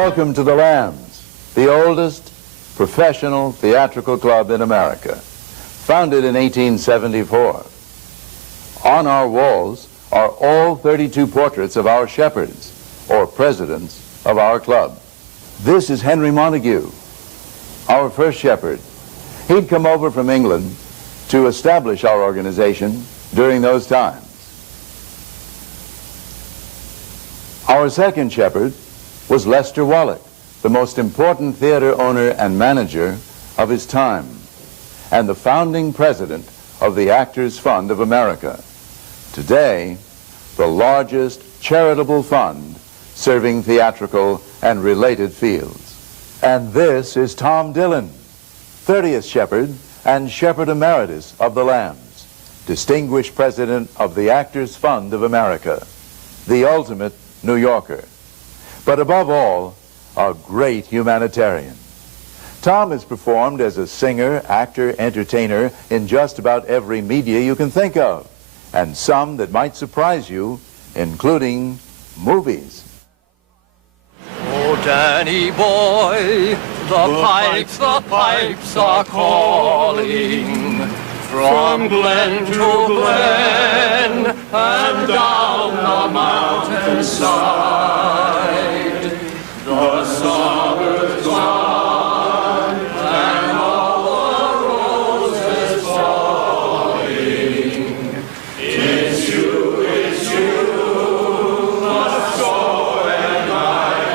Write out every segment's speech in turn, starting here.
Welcome to the Lambs, the oldest professional theatrical club in America, founded in 1874. On our walls are all 32 portraits of our shepherds, or presidents of our club. This is Henry Montague, our first shepherd. He'd come over from England to establish our organization during those times. Our second shepherd was Lester Wallach, the most important theater owner and manager of his time, and the founding president of the Actors Fund of America. Today, the largest charitable fund serving theatrical and related fields. And this is Tom Dillon, 30th shepherd and shepherd emeritus of the Lambs, distinguished president of the Actors Fund of America, the ultimate New Yorker, but above all, a great humanitarian. Tom has performed as a singer, actor, entertainer in just about every media you can think of, and some that might surprise you, including movies. Oh, Danny boy, the pipes are calling from glen to glen and down the mountainside. The summer's gone and all the roses falling. It's you, must go and I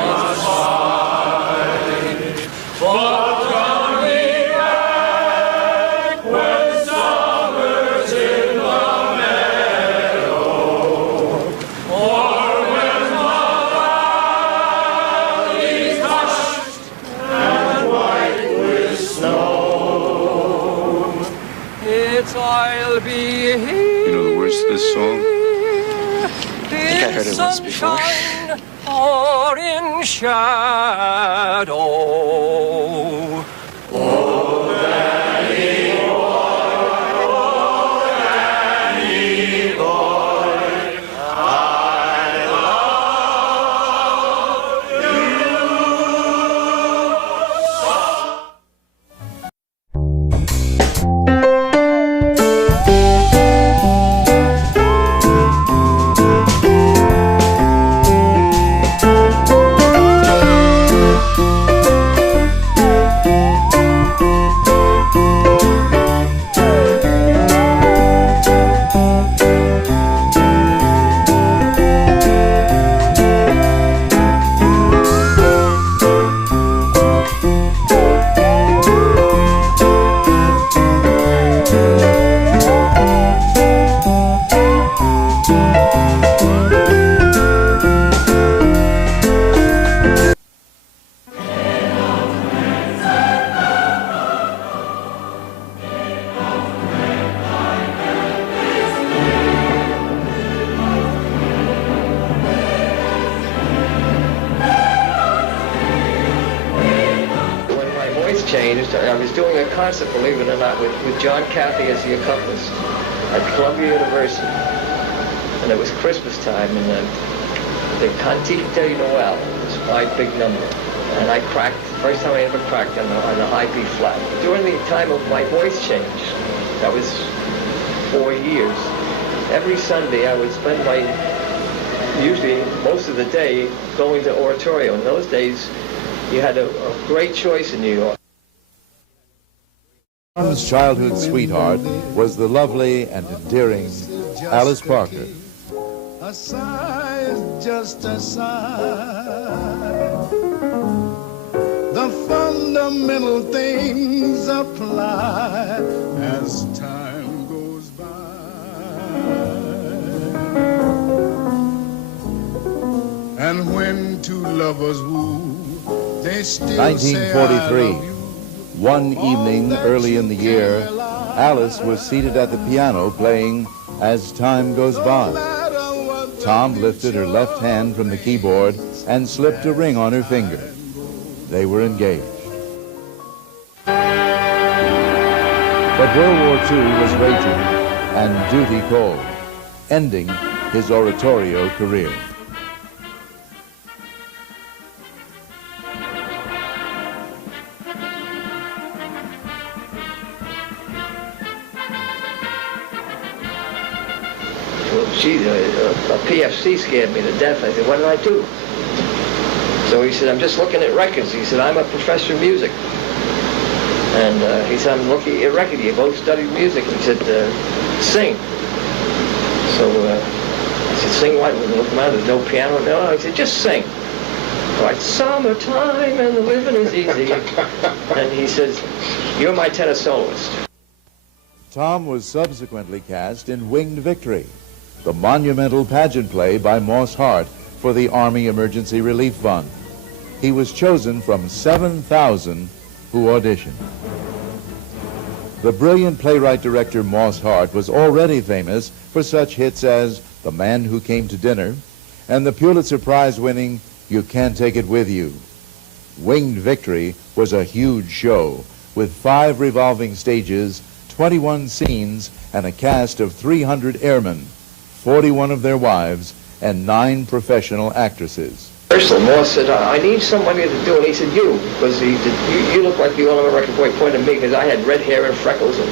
must hide. But coming back when summer's in the meadow, or when the valley's hushed and white with snow, it's I'll be here. You know the words to this song? I think I heard it once before. Or in shadow. Oh, Danny boy, I love you. Changed. I was doing a concert, believe it or not, with John Caffey as the accompanist at Columbia University. And it was Christmas time, and the Cantique de Noël was my big number. And I cracked, first time I ever cracked on the high B flat. During the time of my voice change, that was 4 years, every Sunday I would spend usually most of the day going to oratorio. In those days, you had a great choice in New York. Tom's childhood sweetheart was the lovely and endearing Alice Parker. A sigh is just a sigh. The fundamental things apply as time goes by. And when two lovers woo, they still say I love you. One evening early in the year, Alice was seated at the piano playing As Time Goes By. Tom lifted her left hand from the keyboard and slipped a ring on her finger. They were engaged. But World War II was raging and duty called, ending his oratorio career. well, gee, a PFC scared me to death. I said, what did I do? So he said, I'm just looking at records. He said, I'm a professor of music. And he said, I'm looking at records. You both studied music. He said, sing. So I said, sing what? Look around, there's no piano. No, he said, just sing. So I said, summertime and the living is easy. And he says, you're my tenor soloist. Tom was subsequently cast in Winged Victory, the monumental pageant play by Moss Hart for the Army Emergency Relief Fund. He was chosen from 7,000 who auditioned. The brilliant playwright-director Moss Hart was already famous for such hits as The Man Who Came to Dinner and the Pulitzer Prize-winning You Can't Take It With You. Winged Victory was a huge show with 5 revolving stages, 21 scenes, and a cast of 300 airmen, 41 of their wives, and 9 professional actresses. Moss said, I need somebody to do it. He said, you, because he said, you look like the all-American boy. Pointed at me because I had red hair and freckles. And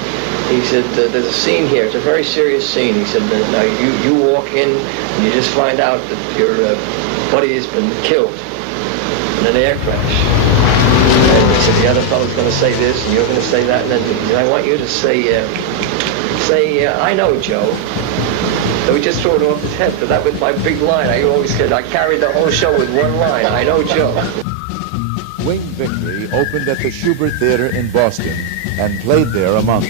he said, there's a scene here. It's a very serious scene. He said, now you walk in and you just find out that your buddy has been killed in an air crash. And he said, the other fellow's going to say this and you're going to say that. And then he said, I want you to say, I know Joe. So we just threw it off his head, but that was my big line. I always said I carried the whole show with one line. I know Joe. Winged Victory opened at the Schubert Theater in Boston and played there a month.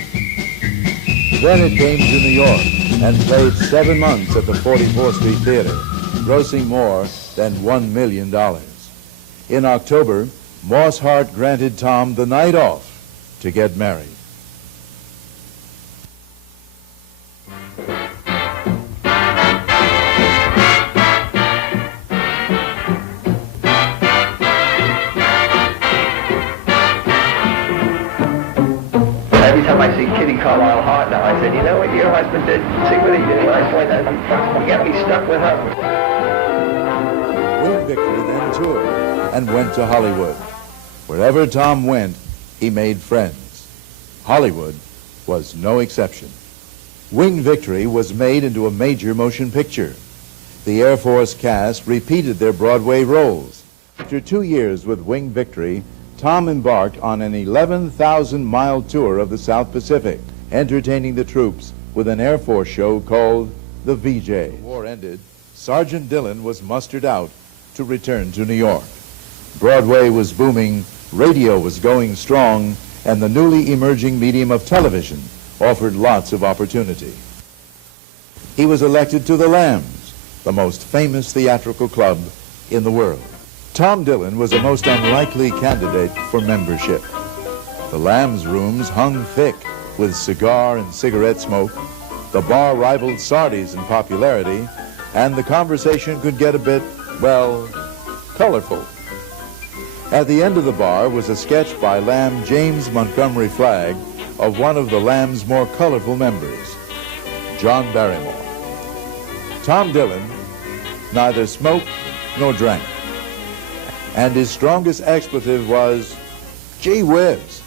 Then it came to New York and played 7 months at the 44th Street Theater, grossing more than $1 million. In October, Moss Hart granted Tom the night off to get married. Every time I see Kitty Carlisle Hart now, I said, you know what your husband did? See what he did? I point that, you got me stuck with her. Winged Victory then toured and went to Hollywood. Wherever Tom went, he made friends. Hollywood was no exception. Winged Victory was made into a major motion picture. The Air Force cast repeated their Broadway roles. After 2 years with Winged Victory, Tom embarked on an 11,000-mile tour of the South Pacific, entertaining the troops with an Air Force show called The VJ. The war ended. Sergeant Dillon was mustered out to return to New York. Broadway was booming, radio was going strong, and the newly emerging medium of television offered lots of opportunity. He was elected to the Lambs, the most famous theatrical club in the world. Tom Dillon was a most unlikely candidate for membership. The Lambs rooms hung thick with cigar and cigarette smoke. The bar rivaled Sardi's in popularity, and the conversation could get a bit, well, colorful. At the end of the bar was a sketch by Lamb James Montgomery Flagg of one of the Lamb's more colorful members, John Barrymore. Tom Dillon neither smoked nor drank, and his strongest expletive was, gee whiz.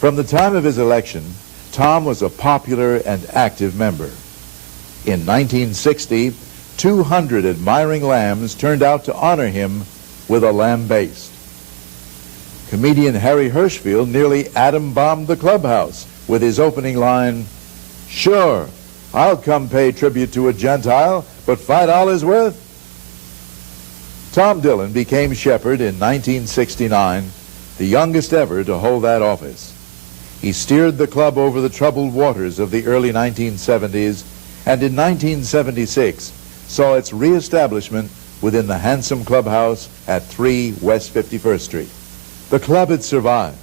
From the time of his election, Tom was a popular and active member. In 1960, 200 admiring Lambs turned out to honor him with a lambaste. Comedian Harry Hirschfield nearly atom-bombed the clubhouse with his opening line, sure, I'll come pay tribute to a Gentile, but $5 worth? Tom Dillon became shepherd in 1969, the youngest ever to hold that office. He steered the club over the troubled waters of the early 1970s, and in 1976 saw its reestablishment within the handsome clubhouse at 3 West 51st Street. The club had survived,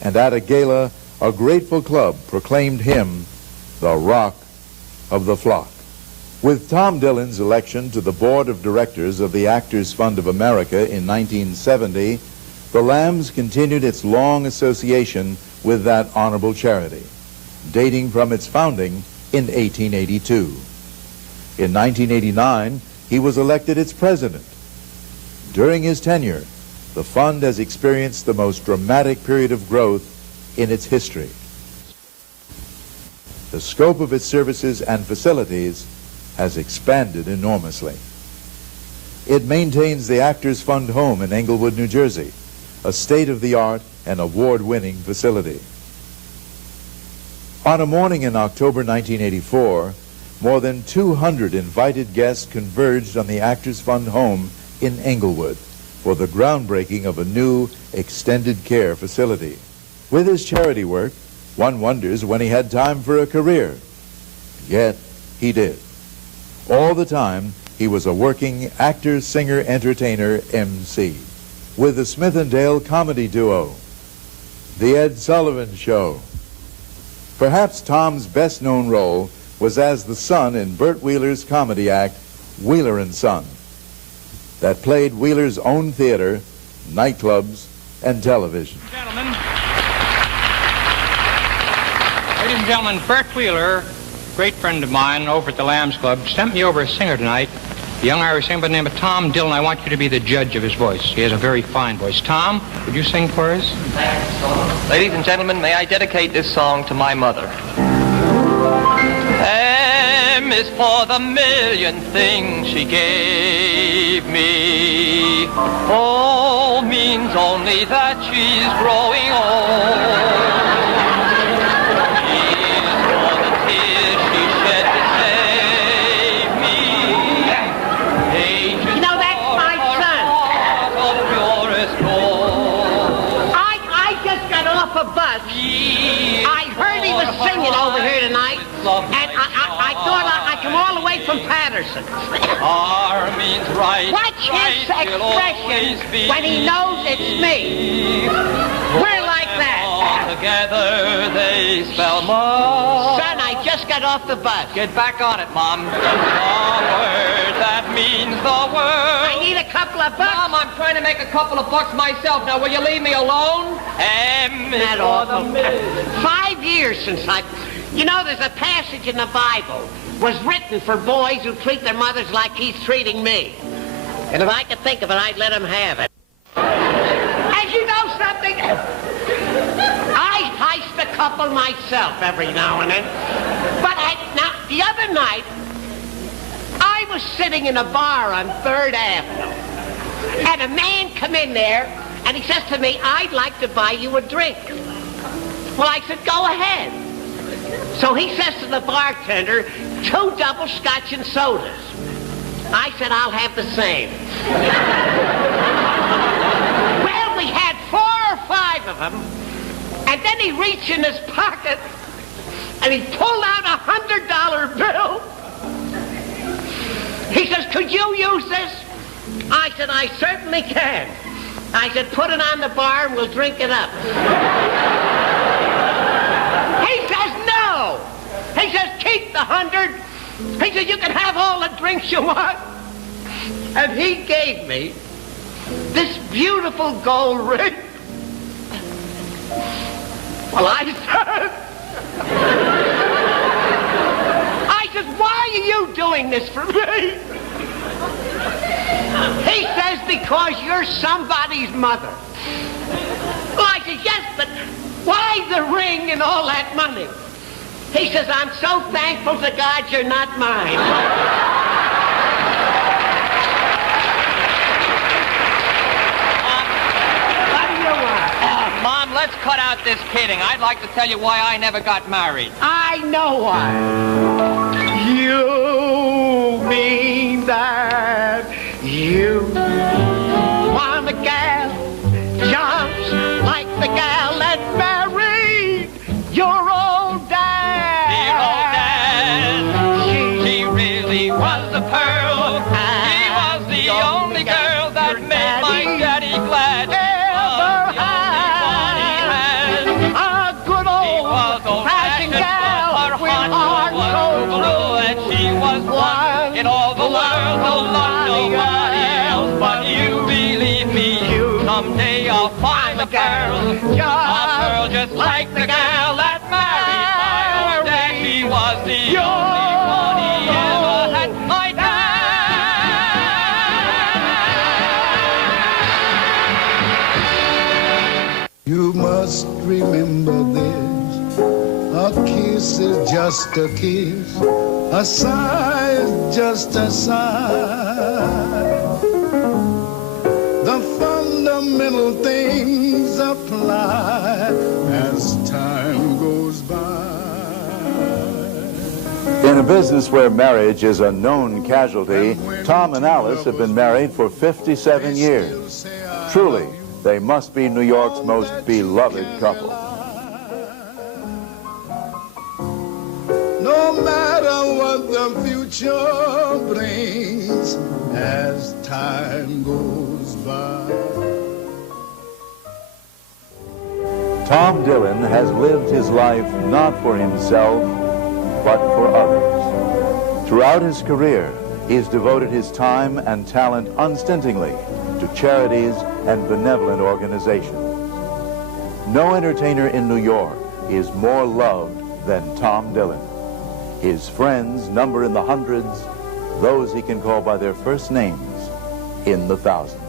and at a gala, a grateful club proclaimed him the Rock of the Flock. With Tom Dillon's election to the board of directors of the Actors Fund of America in 1970, the Lambs continued its long association with that honorable charity, dating from its founding in 1882. In 1989, he was elected its president. During his tenure, the fund has experienced the most dramatic period of growth in its history. the scope of its services and facilities has expanded enormously. It maintains the Actors Fund Home in Englewood, New Jersey, a state-of-the-art and award-winning facility. On a morning in October 1984, more than 200 invited guests converged on the Actors Fund Home in Englewood for the groundbreaking of a new extended care facility. With his charity work, one wonders when he had time for a career. Yet he did. All the time, he was a working actor, singer, entertainer, MC, with the Smith and Dale comedy duo, The Ed Sullivan Show. Perhaps Tom's best-known role was as the son in Burt Wheeler's comedy act, Wheeler and Son, that played Wheeler's own theater, nightclubs, and television. Ladies and gentlemen, Burt Wheeler, great friend of mine over at the Lambs Club, sent me over a singer tonight, a young Irish singer by the name of Tom Dillon. I want you to be the judge of his voice. He has a very fine voice. Tom, would you sing for us? Ladies and gentlemen, may I dedicate this song to my mother. M is for the million things she gave me. O means only that she's growing old. I heard he was singing over here tonight, and I thought I'd come all the way from Patterson. Watch his expression when he knows it's me. We're like that. Together they spell more. Son, I just got off the bus. Get back on it, Mom. The word that means the word. I need a couple of bucks. Mom, I'm trying to make a couple of bucks myself. Now, will you leave me alone? M is That for the awful. million. 5 years since I... You know, there's a passage in the Bible was written for boys who treat their mothers like he's treating me. And if I could think of it, I'd let him have it. And you know something? I heist a couple myself every now and then. But now, the other night, I was sitting in a bar on 3rd Avenue. And a man come in there, and he says to me, I'd like to buy you a drink. Well, I said, go ahead. So he says to the bartender, 2 double scotch and sodas. I said, I'll have the same. Well, we had 4 or 5 of them, and then he reached in his pocket, and he pulled out a $100 bill. He says, could you use this? I said, I certainly can. I said, put it on the bar and we'll drink it up. He says, no. He says, keep the 100. He says, you can have all the drinks you want. And he gave me this beautiful gold ring. Well, I said, why are you doing this for me? He says, because you're somebody's mother. Well, I said, yes, but why the ring and all that money? He says, I'm so thankful to God you're not mine. What do you want? Mom, let's cut out this kidding. I'd like to tell you why I never got married. I know why. You mean that you want a gal jumps like the gal that married your old dad. Dear old Dad, she really was a pearl. She was the only girl that made my daddy glad. Ever had a good old-fashioned gal with heart so blue, and she was one in all the world, no love, nobody else but you. Believe me, someday I'll find a girl just like the gal that married my old dad. She was the only one he ever had, my dad. You must remember this, a A kiss is just a kiss, a sigh is just a sigh. The fundamental things apply as time goes by. In a business where marriage is a known casualty, Tom and Alice have been married for 57 years. Truly, they must be New York's most beloved couple. No matter what the future brings as time goes by. Tom Dillon has lived his life not for himself, but for others. Throughout his career, he has devoted his time and talent unstintingly to charities and benevolent organizations. No entertainer in New York is more loved than Tom Dillon. His friends number in the hundreds, those he can call by their first names in the thousands.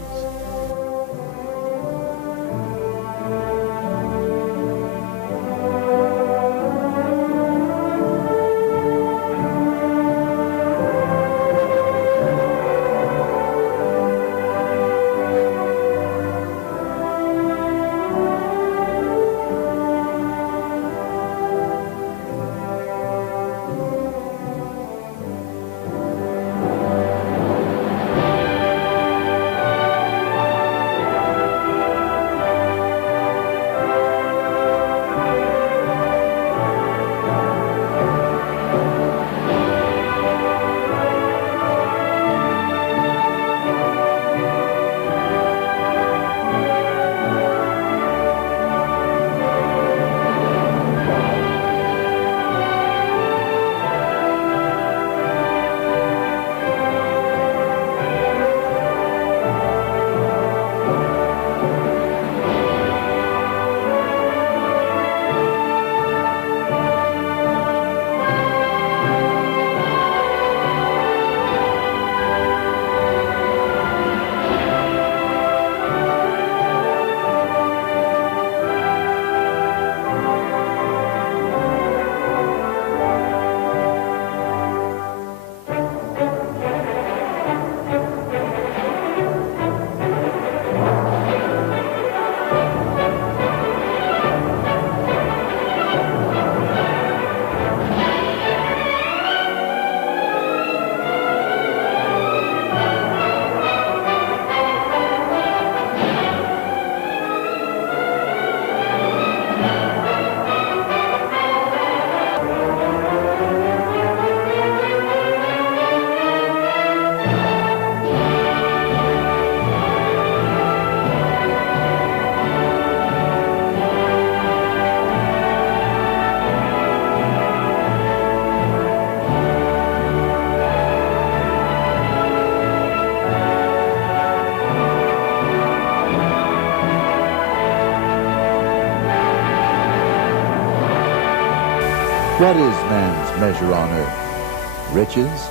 What is man's measure on earth? Riches?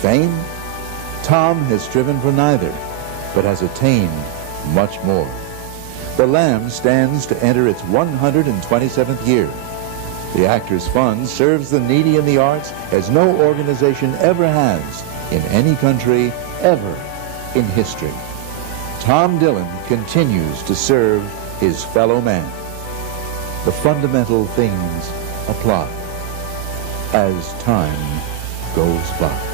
Fame? Tom has striven for neither, but has attained much more. The Lamb stands to enter its 127th year. The Actors Fund serves the needy in the arts as no organization ever has in any country ever in history. Tom Dillon continues to serve his fellow man. The fundamental things apply as time goes by.